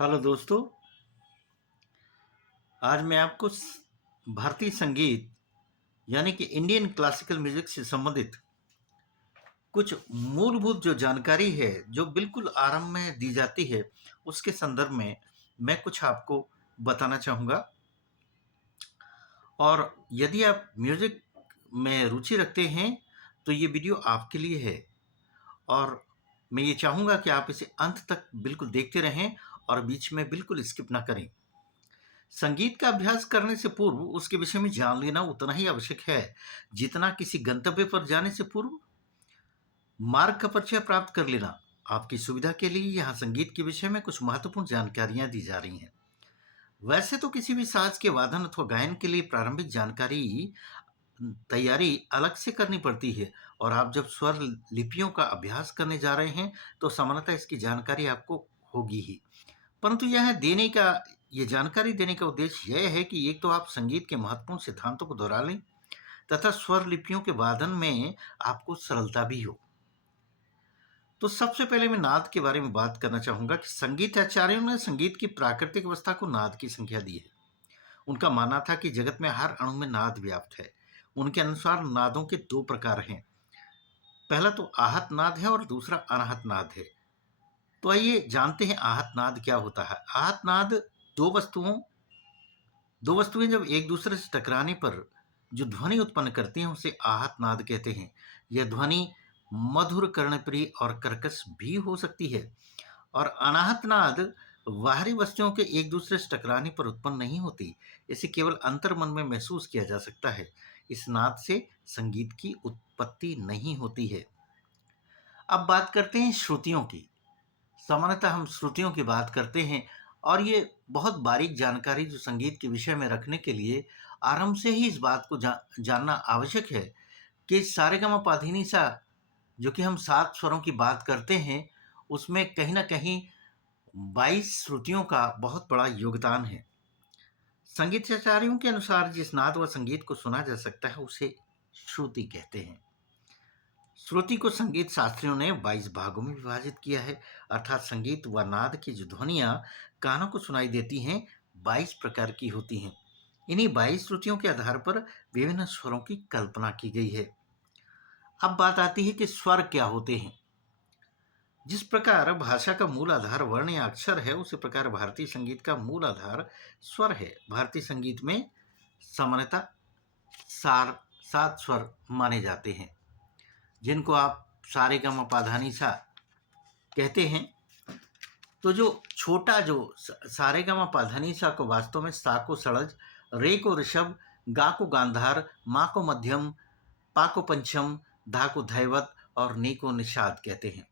Hello दोस्तों। आज मैं आपको भारतीय संगीत यानी कि इंडियन क्लासिकल म्यूजिक से संबंधित कुछ मूलभूत जो जानकारी है जो बिल्कुल आरंभ में दी जाती है उसके संदर्भ में मैं कुछ आपको बताना चाहूँगा। और यदि आप म्यूजिक में रुचि रखते हैं तो ये वीडियो आपके लिए है। और मैं ये चाहूँगा कि आप इसे अंत तक बिल्कुल देखते रहें और बीच में बिल्कुल स्किप ना करें। संगीत का अभ्यास करने से पूर्व उसके विषय में जान लेना उतना ही आवश्यक है जितना किसी गंतव्य पर जाने से पूर्व मार्ग का परिचय प्राप्त कर लेना। आपकी सुविधा के लिए यहाँ संगीत के विषय में कुछ महत्वपूर्ण जानकारियां दी जा रही हैं। वैसे तो किसी भी साज के वादन अथवा गायन के लिए प्रारंभिक जानकारी तैयारी अलग से करनी पड़ती है। और आप जब स्वर लिपियों का अभ्यास करने जा रहे हैं तो सामान्यतः इसकी जानकारी आपको होगी ही। परंतु ये जानकारी देने का उद्देश्य यह है कि एक तो आप संगीत के महत्वपूर्ण सिद्धांतों को दोहरा लें तथा स्वर लिपियों के वादन में आपको सरलता भी हो। तो सबसे पहले मैं नाद के बारे में बात करना चाहूंगा कि संगीताचार्यों ने संगीत की प्राकृतिक अवस्था को नाद की संख्या दी है। उनका मानना था कि जगत में हर अणु में नाद व्याप्त है। उनके अनुसार नादों के दो प्रकार हैं। पहला तो आहत नाद है और दूसरा अनाहत नाद है। तो आइए जानते हैं आहत नाद क्या होता है। आहत नाद दो वस्तुओं दो वस्तुएं जब एक दूसरे से टकराने पर जो ध्वनि उत्पन्न करती हैं उसे आहत नाद कहते हैं। यह ध्वनि मधुर कर्णप्रिय और कर्कश भी हो सकती है। और अनाहत नाद बाहरी वस्तुओं के एक दूसरे से टकराने पर उत्पन्न नहीं होती। इसे केवल अंतर मन में महसूस किया जा सकता है। इस नाद से संगीत की उत्पत्ति नहीं होती है। अब बात करते हैं श्रुतियों की। सामान्यतः हम श्रुतियों की बात करते हैं और ये बहुत बारीक जानकारी जो संगीत के विषय में रखने के लिए आरंभ से ही इस बात को जानना आवश्यक है कि सारेगामापाधानीसा जो कि हम 7 स्वरों की बात करते हैं उसमें कहीं न कहीं 22 श्रुतियों का बहुत बड़ा योगदान है। संगीताचार्यों के अनुसार जिस नाद व संगीत को सुना जा सकता है उसे श्रुति कहते हैं। श्रुति को संगीत शास्त्रियों ने 22 भागों में विभाजित किया है। अर्थात संगीत व नाद की जो ध्वनियां कानों को सुनाई देती हैं 22 प्रकार की होती हैं। इन्हीं 22 श्रुतियों के आधार पर विभिन्न स्वरों की कल्पना की गई है। अब बात आती है कि स्वर क्या होते हैं। जिस प्रकार भाषा का मूल आधार वर्ण या अक्षर है उसी प्रकार भारतीय संगीत का मूल आधार स्वर है। भारतीय संगीत में सामान्यतः 7 स्वर माने जाते हैं जिनको आप सारेगामापाधानीसा कहते हैं। तो जो छोटा जो सारेगामापाधानीसा को वास्तव में सा को सड़ज, रे को ऋषभ, गा को गांधार, मा को मध्यम, पा को पंचम, धा को धैवत और नी को निषाद कहते हैं।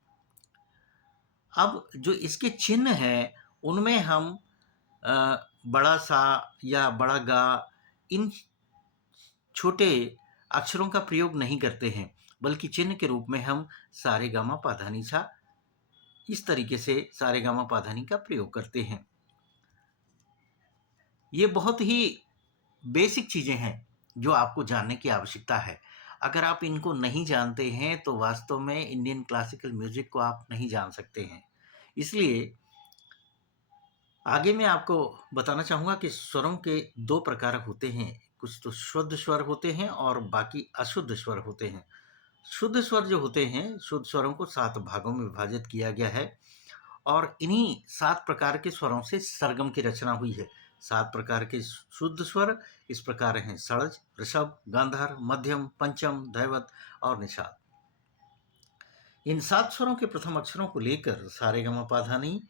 अब जो इसके चिन्ह हैं उनमें हम बड़ा सा या बड़ा गा इन छोटे अक्षरों का प्रयोग नहीं करते हैं, बल्कि चिन्ह के रूप में हम सारेगामापाधानीसा इस तरीके से सारेगामापाधानी का प्रयोग करते हैं। ये बहुत ही बेसिक चीज़ें हैं जो आपको जानने की आवश्यकता है। अगर आप इनको नहीं जानते हैं तो वास्तव में इंडियन क्लासिकल म्यूजिक को आप नहीं जान सकते हैं। इसलिए आगे मैं आपको बताना चाहूँगा कि स्वरों के 2 प्रकार होते हैं। कुछ तो शुद्ध स्वर होते हैं और बाकी अशुद्ध स्वर होते हैं। शुद्ध स्वर जो होते हैं, शुद्ध स्वरों को 7 भागों में विभाजित किया गया है और इन्हीं 7 प्रकार के स्वरों से सरगम की रचना हुई है। 7 प्रकार के शुद्ध स्वर इस प्रकार हैं: षड्ज, ऋषभ, गांधार, मध्यम, पंचम, धैवत और निषाद। इन 7 स्वरों के प्रथम अक्षरों को लेकर सारेगामापाधानी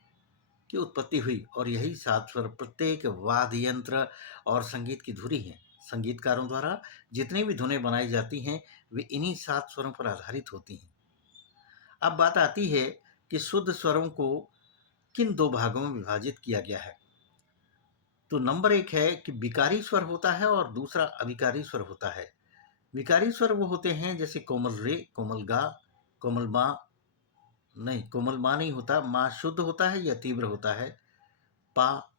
की उत्पत्ति हुई और यही 7 स्वर प्रत्येक वाद्य यंत्र और संगीत की धुरी है। संगीतकारों द्वारा जितनी भी धुनें बनाई जाती हैं वे इन्हीं 7 स्वरों पर आधारित होती हैं। अब बात आती है कि शुद्ध स्वरों को किन 2 भागों में विभाजित किया गया है। तो नंबर 1 है कि विकारी स्वर होता है और दूसरा अविकारी स्वर होता है। विकारी स्वर वो होते हैं जैसे कोमल रे, कोमल गा, कोमल मा, नहीं कोमल मा नहीं होता, मा शुद्ध होता है या तीव्र होता है, पा,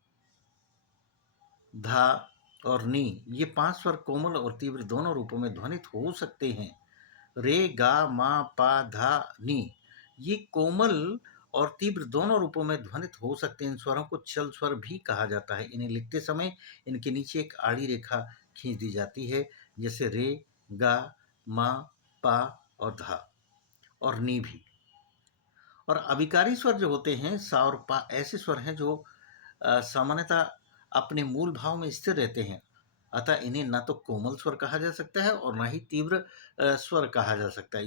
धा और नी। ये 5 स्वर कोमल और तीव्र दोनों रूपों में ध्वनित हो सकते हैं। रे, गा, मा, पा, धा, नी ये कोमल और तीव्र दोनों रूपों में ध्वनित हो सकते हैं। इन स्वरों को चल स्वर भी कहा जाता है। इन्हें लिखते समय इनके नीचे एक आड़ी रेखा खींच दी जाती है, जैसे रे, गा, मा, पा और धा और नी भी। और अभिकारी स्वर जो होते हैं, सा और पा, ऐसे स्वर हैं जो सामान्यतः अपने मूल भाव में स्थिर रहते हैं। अतः इन्हें ना तो कोमल स्वर कहा जा सकता है और ना ही तीव्र स्वर कहा जा सकता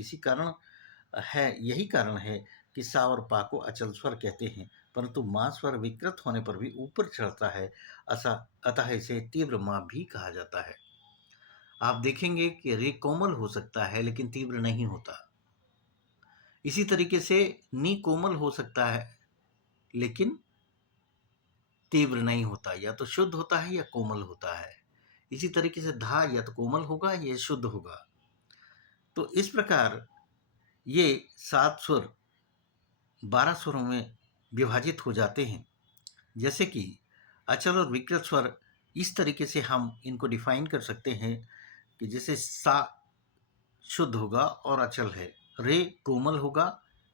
है। यही कारण है कि सा और पा को अचल स्वर कहते हैं, परंतु माँ स्वर विकृत होने पर भी ऊपर चढ़ता है। अतः इसे तीव्र माँ भी कहा जाता है। आप देखेंगे कि रे कोमल हो सकता है लेकिन तीव्र नहीं होता। इसी तरीके से नी कोमल हो सकता है लेकिन तीव्र नहीं होता, या तो शुद्ध होता है या कोमल होता है। इसी तरीके से धा या तो कोमल होगा या शुद्ध होगा। तो इस प्रकार ये 7 स्वर 12 स्वरों में विभाजित हो जाते हैं। जैसे कि अचल और विकृत स्वर, इस तरीके से हम इनको डिफाइन कर सकते हैं कि जैसे सा शुद्ध होगा और अचल है, रे कोमल होगा,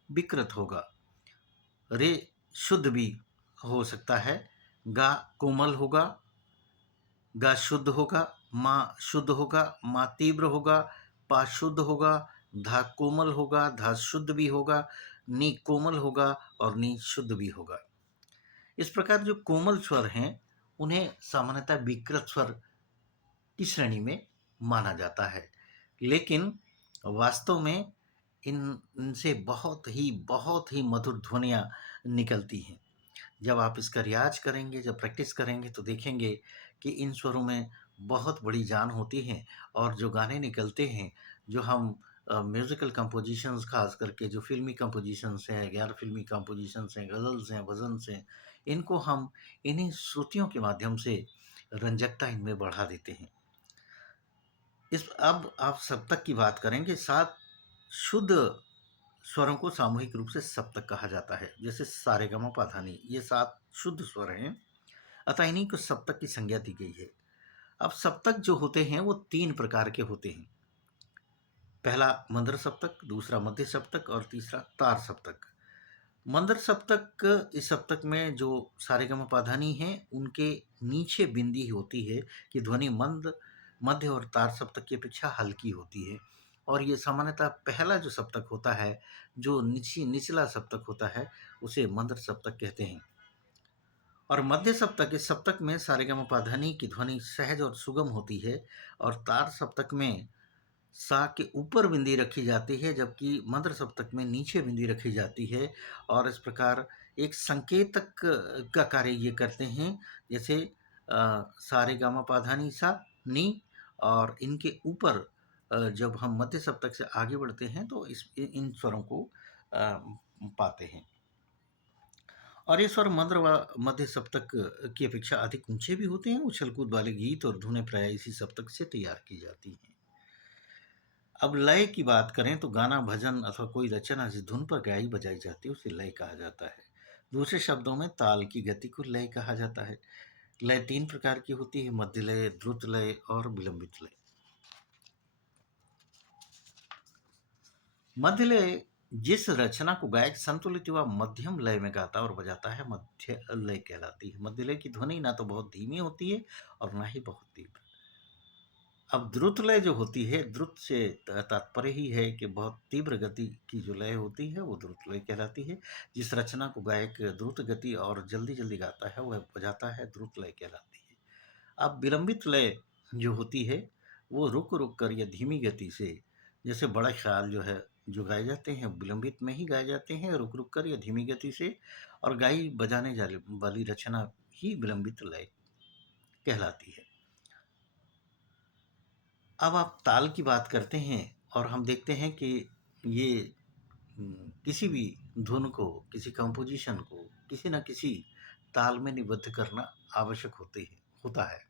विकृत होगा, रे शुद्ध भी हो सकता है, गा कोमल होगा, गा शुद्ध होगा, माँ शुद्ध होगा, माँ तीव्र होगा, पा शुद्ध होगा, धा कोमल होगा, धा शुद्ध भी होगा, नी कोमल होगा और नी शुद्ध भी होगा। इस प्रकार जो कोमल स्वर हैं, उन्हें सामान्यतः विकृत स्वर की श्रेणी में माना जाता है। लेकिन वास्तव में इनसे बहुत ही मधुर ध्वनियाँ निकलती हैं। जब आप इसका रियाज़ करेंगे, जब प्रैक्टिस करेंगे तो देखेंगे कि इन स्वरों में बहुत बड़ी जान होती है। और जो गाने निकलते हैं, जो हम म्यूज़िकल कंपोज़िशंस ख़ास करके जो फ़िल्मी कंपोज़िशंस हैं, गैर फ़िल्मी कंपोज़िशंस हैं, ग़ज़ल्स हैं, भजन्स हैं, इनको हम इन्हीं श्रुतियों के माध्यम से रंजकता इनमें बढ़ा देते हैं। अब आप सप्तक की बात करेंगे। 7 शुद्ध स्वरों को सामूहिक रूप से सप्तक कहा जाता है। जैसे सारेगमपधानी, ये 7 शुद्ध स्वर हैं, अतः इन्हीं को सप्तक की संज्ञा दी गई है। अब सप्तक जो होते हैं वो 3 प्रकार के होते हैं। पहला मंद्र सप्तक, दूसरा मध्य सप्तक और तीसरा तार सप्तक। मंद्र सप्तक, इस सप्तक में जो सारेगमपधानी हैं, उनके नीचे बिंदी होती है कि ध्वनि मध्य और तार सप्तक की अपेक्षा हल्की होती है। और ये सामान्यतः पहला जो सप्तक होता है, जो निचला सप्तक होता है, उसे मंद्र सप्तक कहते हैं। और मध्य सप्तक, इस सप्तक में सारेगमपधानी की ध्वनि सहज और सुगम होती है। और तार सप्तक में सा के ऊपर बिंदी रखी जाती है, जबकि मंद्र सप्तक में नीचे बिंदी रखी जाती है। और इस प्रकार एक संकेतक का कार्य ये करते हैं। जैसे सारेगमपधानी सा, नी, और इनके ऊपर जब हम मध्य सप्तक से आगे बढ़ते हैं तो इन स्वरों को पाते हैं। और ये स्वर मंद्र व मध्य सप्तक की अपेक्षा अधिक ऊंचे भी होते हैं। उछल कूद वाले गीत और धुनें प्रायः इसी सप्तक से तैयार की जाती हैं। अब लय की बात करें तो गाना, भजन अथवा कोई रचना जिस धुन पर गाई बजाई जाती है उसे लय कहा जाता है। दूसरे शब्दों में ताल की गति को लय कहा जाता है। लय 3 प्रकार की होती है: मध्य लय, द्रुत लय और विलंबित लय। मध्य लय जिस रचना को गायक संतुलित व मध्यम लय में गाता और बजाता है, मध्य लय कहलाती है। मध्य लय की ध्वनि ना तो बहुत धीमी होती है और ना ही बहुत तीव्र। अब द्रुत लय जो होती है, द्रुत से तात्पर्य ही है कि बहुत तीव्र गति की जो लय होती है वो द्रुत लय कहलाती है। जिस रचना को गायक द्रुत गति और जल्दी-जल्दी गाता है वह बजाता है, द्रुत लय कहलाती है। अब विलंबित लय जो होती है वो रुक-रुक कर या धीमी गति से, जैसे बड़ा ख़्याल जो है, जो गाए जाते हैं विलंबित में ही गाए जाते हैं, रुक-रुक कर या धीमी गति से, और गाई बजाने जाने वाली रचना ही विलंबित लय कहलाती है। अब आप ताल की बात करते हैं और हम देखते हैं कि ये किसी भी धुन को, किसी कंपोज़िशन को किसी न किसी ताल में निबद्ध करना आवश्यक होता है।